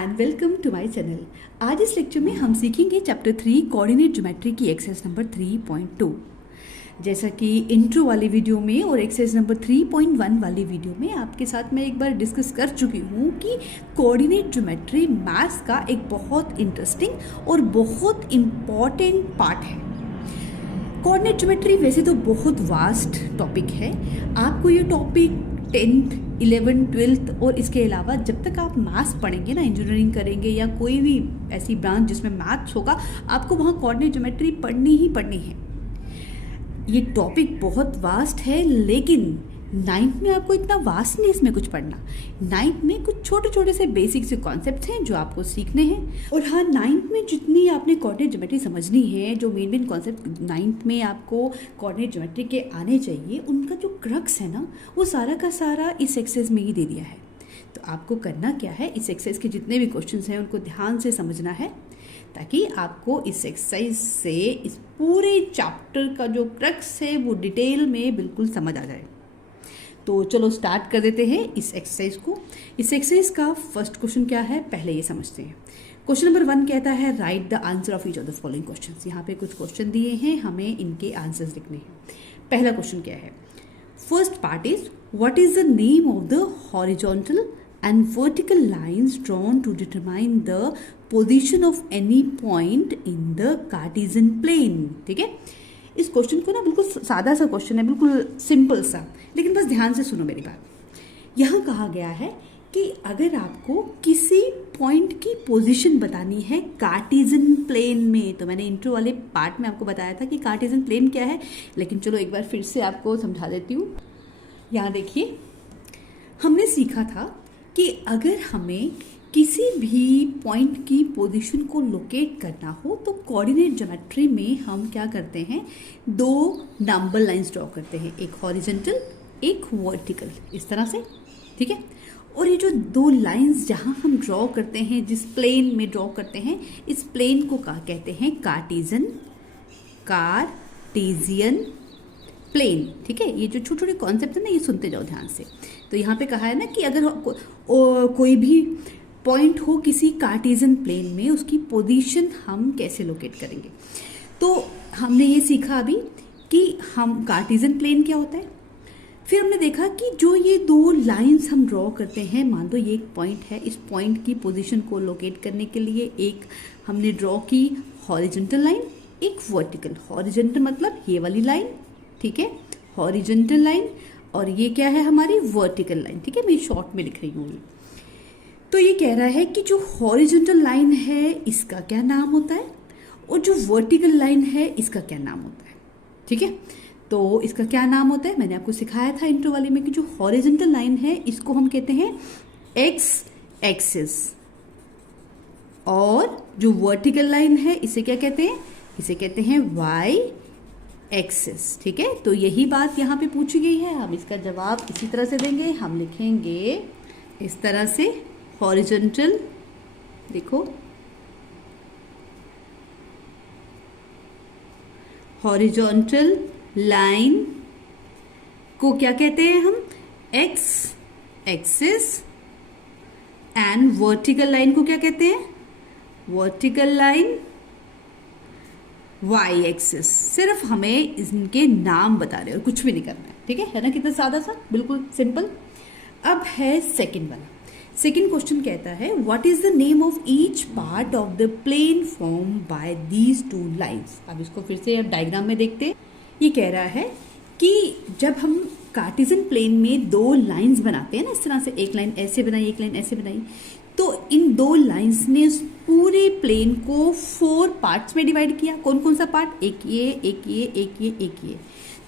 And welcome to my channel. आज इस lecture में हम सीखेंगे चैप्टर 3 कोऑर्डिनेट ज्योमेट्री की एक्सरसाइज नंबर 3.2। जैसा कि इंट्रो वाली वीडियो में और एक्सरसाइज नंबर 3.1 वाली वीडियो में आपके साथ मैं एक बार डिस्कस कर चुकी हूँ कि कोऑर्डिनेट ज्योमेट्री मैथ्स का एक बहुत इंटरेस्टिंग और बहुत इम्पॉर्टेंट पार्ट है। कोऑर्डिनेट ज्योमेट्री वैसे तो बहुत वास्ट टॉपिक है। आपको ये टॉपिक 10th, 11th, 12th और इसके अलावा जब तक आप मैथ्स पढ़ेंगे ना, इंजीनियरिंग करेंगे या कोई भी ऐसी ब्रांच जिसमें मैथ्स होगा, आपको वहाँ कोऑर्डिनेट ज्योमेट्री पढ़नी ही पढ़नी है। ये टॉपिक बहुत वास्ट है, लेकिन 9th में आपको इतना वास्ट नहीं इसमें कुछ पढ़ना। 9th में कुछ छोटे छोटे से बेसिक से कॉन्सेप्ट्स हैं जो आपको सीखने हैं। और हाँ, 9th में जितनी आपने कोऑर्डिनेट ज्योमेट्री समझनी है, जो मेन कॉन्सेप्ट 9th में आपको कोऑर्डिनेट ज्योमेट्री के आने चाहिए, उनका जो क्रक्स है ना, वो सारा का सारा इस एक्सरसाइज में ही दे दिया है। तो आपको करना क्या है, इस एक्सरसाइज के जितने भी क्वेश्चंस हैं उनको ध्यान से समझना है, ताकि आपको इस एक्सरसाइज से इस पूरे चैप्टर का जो क्रक्स है वो डिटेल में बिल्कुल समझ आ जाए। तो चलो स्टार्ट कर देते हैं इस एक्सरसाइज को। इस एक्सरसाइज का फर्स्ट क्वेश्चन क्या है, पहले ये समझते हैं। क्वेश्चन नंबर 1 कहता है write the answer of each of the following questions. यहाँ पे कुछ क्वेश्चन दिए हैं, हमें इनके आंसर्स लिखने हैं। पहला क्वेश्चन क्या है, first part is what is the name of the horizontal and vertical lines drawn to determine the position of any point in the Cartesian plane. ठीक है, इस क्वेश्चन को ना बिल्कुल सादा सा क्वेश्चन है, बिल्कुल सिंपल सा, लेकिन बस ध्यान से सुनो मेरी बात। यहाँ कहा गया है कि अगर आपको किसी पॉइंट की पोजीशन बतानी है कार्टेशियन प्लेन में, तो मैंने इंट्रो वाले पार्ट में आपको बताया था कि कार्टेशियन प्लेन क्या है, लेकिन चलो एक बार फिर से आपको समझा देती हूँ। यहाँ देखिए, हमने सीखा था कि अगर हमें किसी भी पॉइंट की पोजीशन को लोकेट करना हो तो कोऑर्डिनेट ज्योमेट्री में हम क्या करते हैं, दो नंबर लाइंस ड्रॉ करते हैं, एक हॉरिजॉन्टल एक वर्टिकल, इस तरह से। ठीक है, और ये जो दो लाइंस जहां हम ड्रॉ करते हैं, जिस प्लेन में ड्रॉ करते हैं, इस प्लेन को क्या कहते हैं, कार्टेशियन प्लेन। ठीक है, ये जो छोटे छोटे कॉन्सेप्ट है ना, ये सुनते जाओ ध्यान से। तो यहाँ पे कहा है ना कि अगर कोई भी पॉइंट हो किसी कार्टेशियन प्लेन में, उसकी पोजीशन हम कैसे लोकेट करेंगे। तो हमने ये सीखा अभी कि हम कार्टेशियन प्लेन क्या होता है। फिर हमने देखा कि जो ये दो लाइंस हम ड्रॉ करते हैं, मान लो ये एक पॉइंट है, इस पॉइंट की पोजीशन को लोकेट करने के लिए एक हमने ड्रॉ की हॉरिजॉन्टल लाइन, एक वर्टिकल। हॉरिजॉन्टल मतलब ये वाली लाइन, ठीक है, हॉरिजॉन्टल लाइन, और ये क्या है हमारी वर्टिकल लाइन। ठीक है, मैं शॉर्ट में लिख रही हूँ। तो ये कह रहा है कि जो हॉरिजॉन्टल लाइन है इसका क्या नाम होता है, और जो वर्टिकल लाइन है इसका क्या नाम होता है। ठीक है, तो इसका क्या नाम होता है, मैंने आपको सिखाया था इंट्रो वाले में कि जो हॉरिजॉन्टल लाइन है इसको हम कहते हैं एक्स एक्सिस, और जो वर्टिकल लाइन है इसे क्या कहते हैं, इसे कहते हैं वाई एक्सिस। ठीक है, तो यही बात यहाँ पे पूछी गई है, हम इसका जवाब इसी तरह से देंगे। हम लिखेंगे इस तरह से, हॉरिजॉन्टल, देखो हॉरिजॉन्टल लाइन को क्या कहते हैं हम, x axis, and vertical line को क्या कहते हैं, वर्टिकल लाइन वाई एक्सिस। सिर्फ हमें इनके नाम बता रहे और कुछ भी नहीं करना है। ठीक है ना, कितना सादा सा, बिल्कुल सिंपल। अब है सेकंड वाला। सेकेंड क्वेश्चन कहता है what is the name of each part of the plane form by these two lines. अब इसको फिर से डायग्राम में देखते हैं। ये कह रहा है कि जब हम कार्टेशियन प्लेन में दो लाइंस बनाते हैं ना, इस तरह से, एक लाइन ऐसे बनाई एक लाइन ऐसे बनाई, तो इन दो लाइंस ने पूरे प्लेन को 4 पार्ट्स में डिवाइड किया। कौन कौन सा पार्ट, एक ये एक ये एक ये एक ये।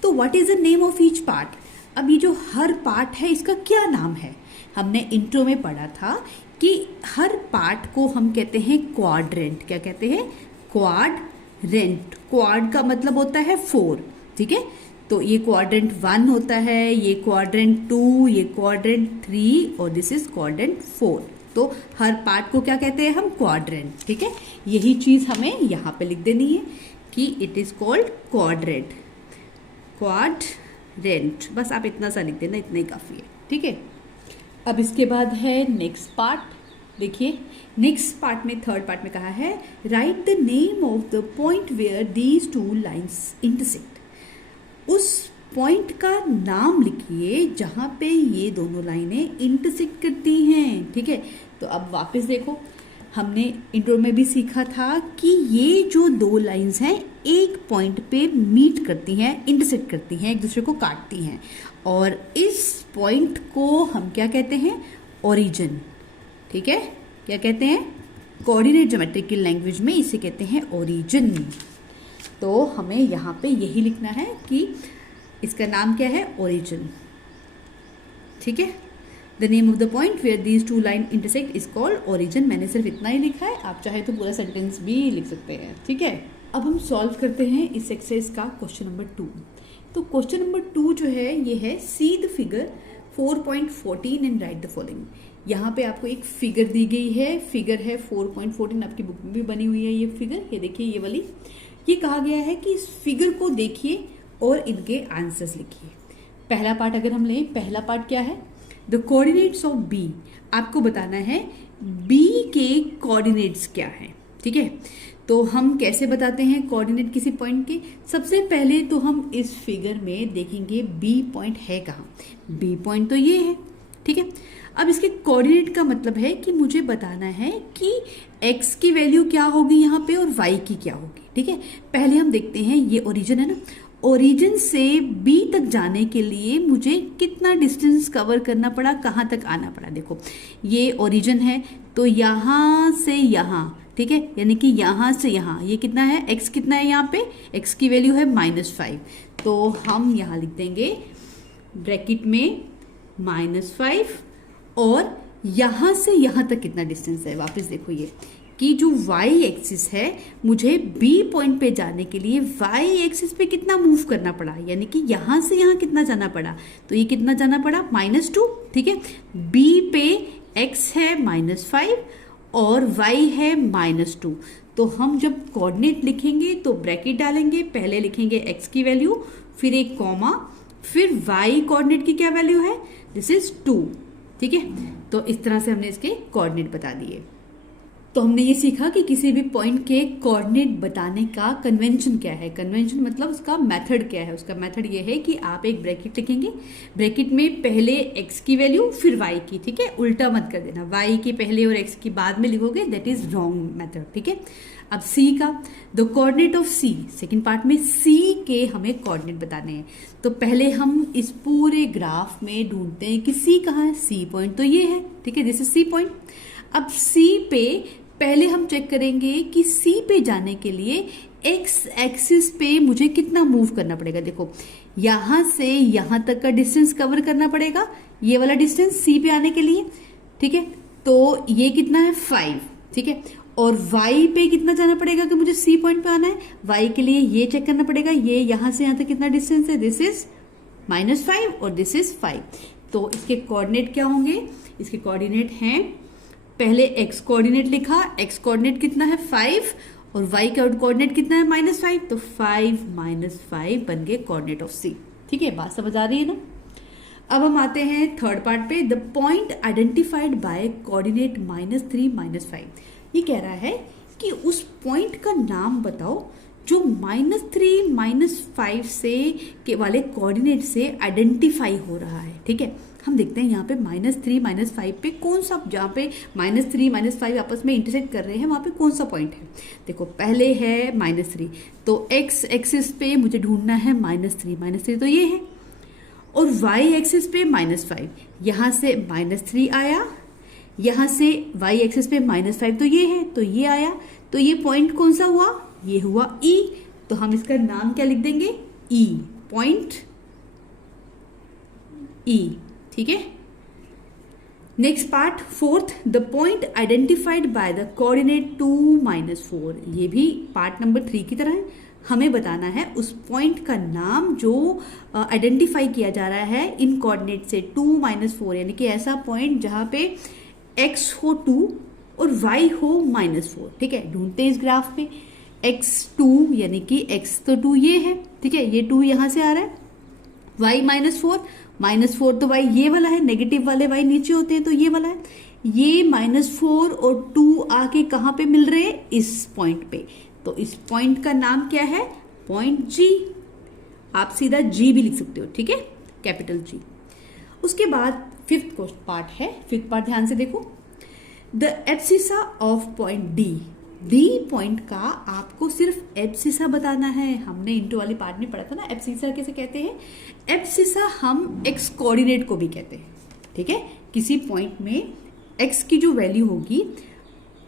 तो what is the name of each part. अब ये जो हर पार्ट है इसका क्या नाम है, हमने इंट्रो में पढ़ा था कि हर पार्ट को हम कहते हैं क्वाड्रेंट। क्या कहते हैं, क्वाड्रेंट। क्वाड का मतलब होता है 4। ठीक है, तो ये क्वाड्रेंट 1 होता है, ये क्वाड्रेंट 2, ये क्वाड्रेंट 3, और दिस इज क्वाड्रेंट 4। तो हर पार्ट को क्या कहते हैं हम, क्वाड्रेंट। ठीक है, यही चीज हमें यहाँ पे लिख देनी है कि it is called quadrant, quadrant. बस आप इतना सा लिख देना, इतना ही काफी है। ठीक है, अब इसके बाद है नेक्स्ट पार्ट। देखिए नेक्स्ट पार्ट में, थर्ड पार्ट में कहा है write the name of the point where these two lines intersect. उस पॉइंट का नाम लिखिए जहां पे ये दोनों लाइनें इंटरसेक्ट करती हैं। ठीक है, तो अब वापस देखो, हमने इंट्रो में भी सीखा था कि ये जो दो लाइंस हैं एक पॉइंट पे मीट करती हैं, इंटरसेक्ट करती हैं, एक दूसरे को काटती हैं, और इस पॉइंट को हम क्या कहते हैं? ओरिजिन। ठीक है, क्या कहते हैं? कोऑर्डिनेट ज्योमेट्रिकल लैंग्वेज में इसे कहते हैं ओरिजिन। तो हमें यहाँ पे यही लिखना है कि इसका नाम क्या है? ओरिजिन। ठीक है, the name of the point where these two line intersect is called origin. मैंने सिर्फ इतना ही लिखा है, आप चाहे तो पूरा सेंटेंस भी लिख सकते हैं। ठीक है, अब हम सॉल्व करते हैं इस एक्सरसाइज का क्वेश्चन नंबर 2। तो क्वेश्चन नंबर 2 जो है ये है see the figure 4.14 and right the following. यहाँ पे आपको एक फिगर दी गई है, फिगर है 4.14, आपकी बुक में भी बनी हुई है ये फिगर, ये देखिए ये वाली। ये कहा गया है कि इस फिगर को देखिए और इनके आंसर्स लिखिए। पहला पार्ट अगर हम लें, पहला पार्ट क्या है? The coordinates of B. आपको बताना है बी के कोऑर्डिनेट्स क्या है। ठीक है, तो हम कैसे बताते हैं कोऑर्डिनेट किसी पॉइंट के? सबसे पहले तो हम इस फिगर में देखेंगे बी पॉइंट है कहाँ। बी पॉइंट तो ये है। ठीक है, अब इसके कोऑर्डिनेट का मतलब है कि मुझे बताना है कि x की वैल्यू क्या होगी यहाँ पे और y की क्या होगी। ठीक है, पहले हम देखते हैं, ये ओरिजिन है ना, ओरिजिन से b तक जाने के लिए मुझे कितना डिस्टेंस कवर करना पड़ा, कहाँ तक आना पड़ा। देखो ये ओरिजिन है तो यहाँ से यहाँ, ठीक है, यानी कि यहाँ से यहाँ, ये कितना है? x कितना है यहाँ पे? x की वैल्यू है -5, तो हम यहाँ लिख देंगे ब्रैकेट में -5, और यहाँ से यहाँ तक कितना डिस्टेंस है? वापस देखो ये कि जो y एक्सिस है, मुझे b पॉइंट पे जाने के लिए y एक्सिस पे कितना मूव करना पड़ा, यानी कि यहाँ से यहाँ कितना जाना पड़ा, तो ये कितना जाना पड़ा? -2। ठीक है, b पे x है -5 और y है -2। तो हम जब कोऑर्डिनेट लिखेंगे तो ब्रैकेट डालेंगे, पहले लिखेंगे x की वैल्यू, फिर एक कॉमा, फिर y कोऑर्डिनेट की क्या वैल्यू है? This is 2। ठीक है, तो इस तरह से हमने इसके कोऑर्डिनेट बता दिए। तो हमने ये सीखा कि किसी भी पॉइंट के कोऑर्डिनेट बताने का कन्वेंशन क्या है। कन्वेंशन मतलब उसका मेथड क्या है? उसका मेथड ये है कि आप एक ब्रैकेट लिखेंगे, ब्रैकेट में पहले x की वैल्यू फिर y की। ठीक है, उल्टा मत कर देना, y की पहले और x की बाद में लिखोगे, दैट इज रॉन्ग मेथड। ठीक है, अब c का, the coordinate of c, second part में c के हमें कोऑर्डिनेट बताने हैं। तो पहले हम इस पूरे ग्राफ में ढूंढते हैं कि c कहाँ है। c पॉइंट तो ये है। ठीक है, दिस इज c पॉइंट। अब c पे पहले हम चेक करेंगे कि C पे जाने के लिए x एक्सिस पे मुझे कितना मूव करना पड़ेगा। देखो यहां से यहां तक का डिस्टेंस कवर करना पड़ेगा, ये वाला डिस्टेंस C पे आने के लिए। ठीक है, तो ये कितना है? 5। ठीक है, और y पे कितना जाना पड़ेगा कि मुझे C पॉइंट पे आना है? y के लिए ये चेक करना पड़ेगा, ये यहां से यहां तक कितना डिस्टेंस है? दिस इज -5 और दिस इज 5। तो इसके कोऑर्डिनेट क्या होंगे? इसके कोऑर्डिनेट हैं, पहले x कोऑर्डिनेट लिखा, x कोऑर्डिनेट कितना है? 5, और y का कोऑर्डिनेट कितना है? -5, तो 5 -5 बन गए कोऑर्डिनेट ऑफ C। ठीक है, बात समझ आ रही है ना? अब हम आते हैं थर्ड पार्ट पे, the point identified by coordinate -3 -5। ये कह रहा है कि उस पॉइंट का नाम बताओ जो -3 -5 से के वाले कोऑर्डिनेट से आइडेंटिफाई हो रहा है। ठीक है, हम देखते हैं यहाँ पे -3 -5 पे कौन सा, जहाँ पे -3 -5 आपस में इंटरसेक्ट कर रहे हैं वहाँ पे कौन सा पॉइंट है। देखो पहले है -3, तो x एक्सिस पे मुझे ढूंढना है -3 तो ये है, और y एक्सिस पे -5, यहाँ से -3 आया, यहाँ से y एक्सिस पे -5 तो ये है, तो ये आया, तो ये पॉइंट कौन सा हुआ? ये हुआ E। तो हम इसका नाम क्या लिख देंगे? E point, E। ठीक है, next part fourth, the point identified by the coordinate 2 -4। ये भी पार्ट नंबर 3 की तरह है। हमें बताना है उस पॉइंट का नाम जो आइडेंटिफाई किया जा रहा है इन कोऑर्डिनेट से 2 -4, यानी कि ऐसा पॉइंट जहां पे x हो 2 और y हो -4। ठीक है, ढूंढते हैं इस ग्राफ में x2, यानी कि x तो 2 ये है। ठीक है, ये 2 यहां से आ रहा है, y -4 तो y ये वाला है, नेगेटिव वाले y नीचे होते हैं तो ये वाला है, ये -4 और 2 आके कहाँ पे मिल रहे हैं? इस पॉइंट पे। तो इस पॉइंट का नाम क्या है? पॉइंट जी। आप सीधा जी भी लिख सकते हो, ठीक है, कैपिटल जी। उसके बाद फिफ्थ पार्ट है। फिफ्थ पार्ट ध्यान से देखो। The abscissa of point D. D point का आपको सिर्फ एब्सिसा बताना है। हमने इंटू वाली पार्ट में पढ़ा था ना, एब्सिसा कैसे कहते हैं? एब्सिसा हम एक्स कोऑर्डिनेट को भी कहते हैं, ठीक है। किसी पॉइंट में एक्स की जो वैल्यू होगी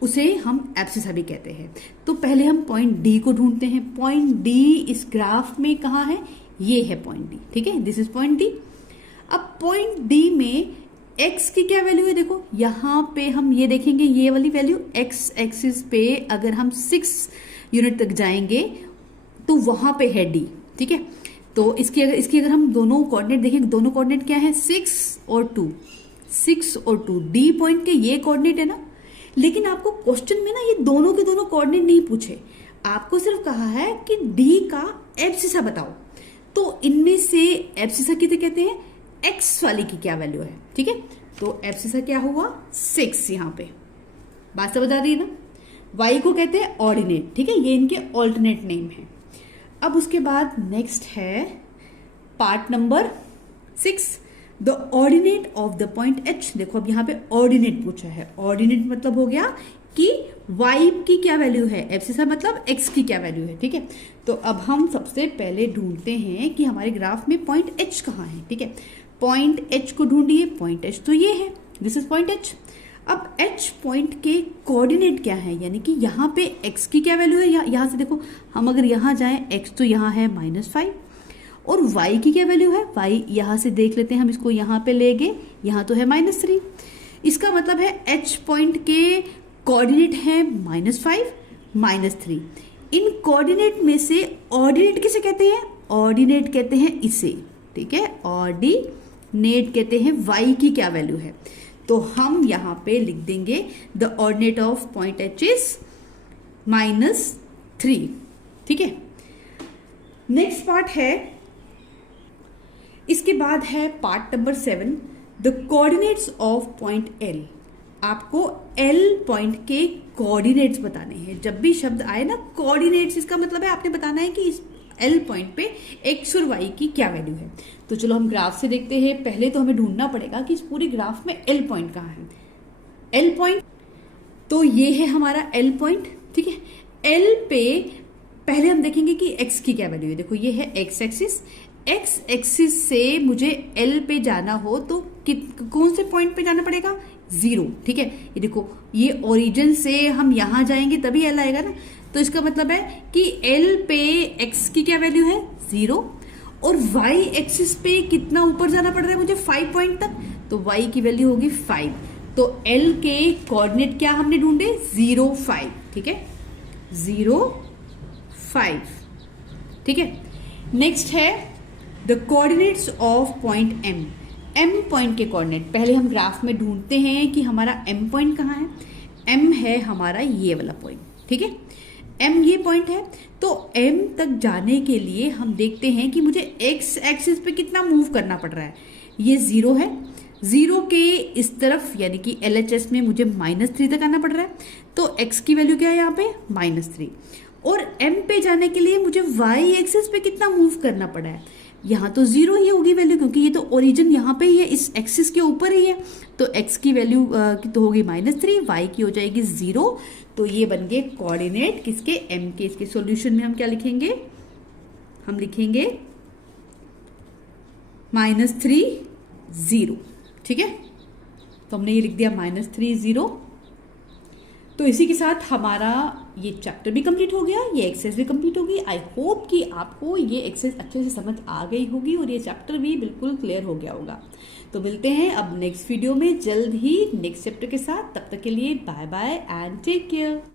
उसे हम एब्सिसा भी कहते हैं। तो पहले हम पॉइंट डी को ढूंढते हैं। पॉइंट डी इस ग्राफ में कहाँ है? ये है पॉइंट डी, ठीक है, दिस इज पॉइंट डी। अब पॉइंट डी में x की क्या वैल्यू है? देखो यहां पे हम ये देखेंगे, ये वाली वैल्यू x एक्सिस पे अगर हम 6 यूनिट तक जाएंगे तो वहां पे है d, ठीक है। तो इसकी अगर हम दोनों कोऑर्डिनेट देखेंगे, दोनों कोऑर्डिनेट क्या है? 6 और 2, 6 और 2। डी पॉइंट के ये कोऑर्डिनेट है ना। लेकिन आपको क्वेश्चन में ना ये दोनों के दोनों कोऑर्डिनेट नहीं पूछे, आपको सिर्फ कहा है कि डी का एब्सिसा बताओ। तो इनमें से एब्सिसा किसे कहते हैं? एक्स वाली की क्या वैल्यू है, ठीक है। तो एब्सिसा क्या हुआ? 6। यहां पे बात समझ आ रही है ना। वाई को कहते हैं ऑर्डिनेट, ठीक है, ये इनके ऑल्टरनेट नेम है। अब उसके बाद नेक्स्ट है part number 6, the ordinate of the point H. देखो अब यहाँ पे ऑर्डिनेट पूछा है। ऑर्डिनेट मतलब हो गया कि y की क्या वैल्यू है, एब्सिसा मतलब x की क्या वैल्यू है, ठीक है। तो अब हम सबसे पहले ढूंढते हैं कि हमारे ग्राफ में पॉइंट h कहाँ है, ठीक है। पॉइंट h को ढूंढिए। पॉइंट h तो ये है, दिस इज पॉइंट h। अब h पॉइंट के कोऑर्डिनेट क्या है, यानी कि यहाँ पे x की क्या वैल्यू है? यहाँ से देखो, हम अगर यहाँ जाएं, x तो यहाँ है -5 और y की क्या वैल्यू है? y यहाँ से देख लेते हैं, हम इसको यहाँ पे ले गए, यहाँ तो है -3। इसका मतलब है h पॉइंट के कोऑर्डिनेट है -5 -3। इन कोऑर्डिनेट में से ऑर्डिनेट किसे कहते हैं? ऑर्डिनेट कहते हैं इसे, ठीक है। ऑर्डिनेट कहते हैं y की क्या वैल्यू है। तो हम यहां पे लिख देंगे the ordinate of point h is -3, ठीक है। नेक्स्ट पार्ट है, इसके बाद है part number 7, the coordinates of point l। आपको L पॉइंट के कोऑर्डिनेट्स बताने हैं। जब भी शब्द आए ना कोऑर्डिनेट्स, इसका मतलब है आपने बताना है कि इस L पॉइंट पे x और y की क्या वैल्यू है। तो चलो हम ग्राफ से देखते हैं। पहले तो हमें ढूंढना पड़ेगा कि इस पूरे ग्राफ में L पॉइंट कहाँ है। L पॉइंट तो ये है हमारा L पॉइंट, ठीक है। L पे पहले हम देखेंगे कि x की क्या वैल्यू है। देखो ये है x एक्सिस। x एक्सिस से मुझे L पे जाना हो तो कौन से पॉइंट पे जाना पड़ेगा? 0, ठीक है। ये देखो, ये ओरिजिन से हम यहां जाएंगे तभी L आएगा ना। तो इसका मतलब है कि L पे x की क्या वैल्यू है? 0। और y एक्सिस पे कितना ऊपर जाना पड़ रहा है मुझे? 5 पॉइंट तक। तो y की वैल्यू होगी 5। तो L के कोऑर्डिनेट क्या हमने ढूंढे? 0 5, ठीक है, 0 5, ठीक है। नेक्स्ट है the coordinates of point M। M point के कोऑर्डिनेट पहले हम ग्राफ में ढूंढते हैं कि हमारा M पॉइंट कहाँ है। M है हमारा ये वाला पॉइंट, ठीक है। M ये पॉइंट है। तो M तक जाने के लिए हम देखते हैं कि मुझे x एक्सिस पे कितना मूव करना पड़ रहा है। ये 0 है, 0 के इस तरफ यानी कि LHS में मुझे -3 तक आना पड़ रहा है। तो x की वैल्यू क्या है यहाँ पे? -3। और M पे जाने के लिए मुझे y एक्सिस पे कितना मूव करना पड़ा है? यहाँ तो 0 ही होगी वैल्यू, क्योंकि ये तो ओरिजिन यहाँ पे ही है, इस एक्सिस के ऊपर ही है। तो x की वैल्यू तो होगी -3, y की हो जाएगी 0। तो ये बन गए कोऑर्डिनेट किसके? M के। इसके सॉल्यूशन में हम क्या लिखेंगे? हम लिखेंगे -3 0, ठीक है। तो हमने ये लिख दिया -3 0। तो इसी के साथ हमारा ये चैप्टर भी कंप्लीट हो गया, ये एक्सरसाइज भी कंप्लीट होगी। आई होप कि आपको ये एक्सरसाइज अच्छे से समझ आ गई होगी और ये चैप्टर भी बिल्कुल क्लियर हो गया होगा। तो मिलते हैं अब नेक्स्ट वीडियो में जल्द ही नेक्स्ट चैप्टर के साथ। तब तक के लिए bye bye and take care.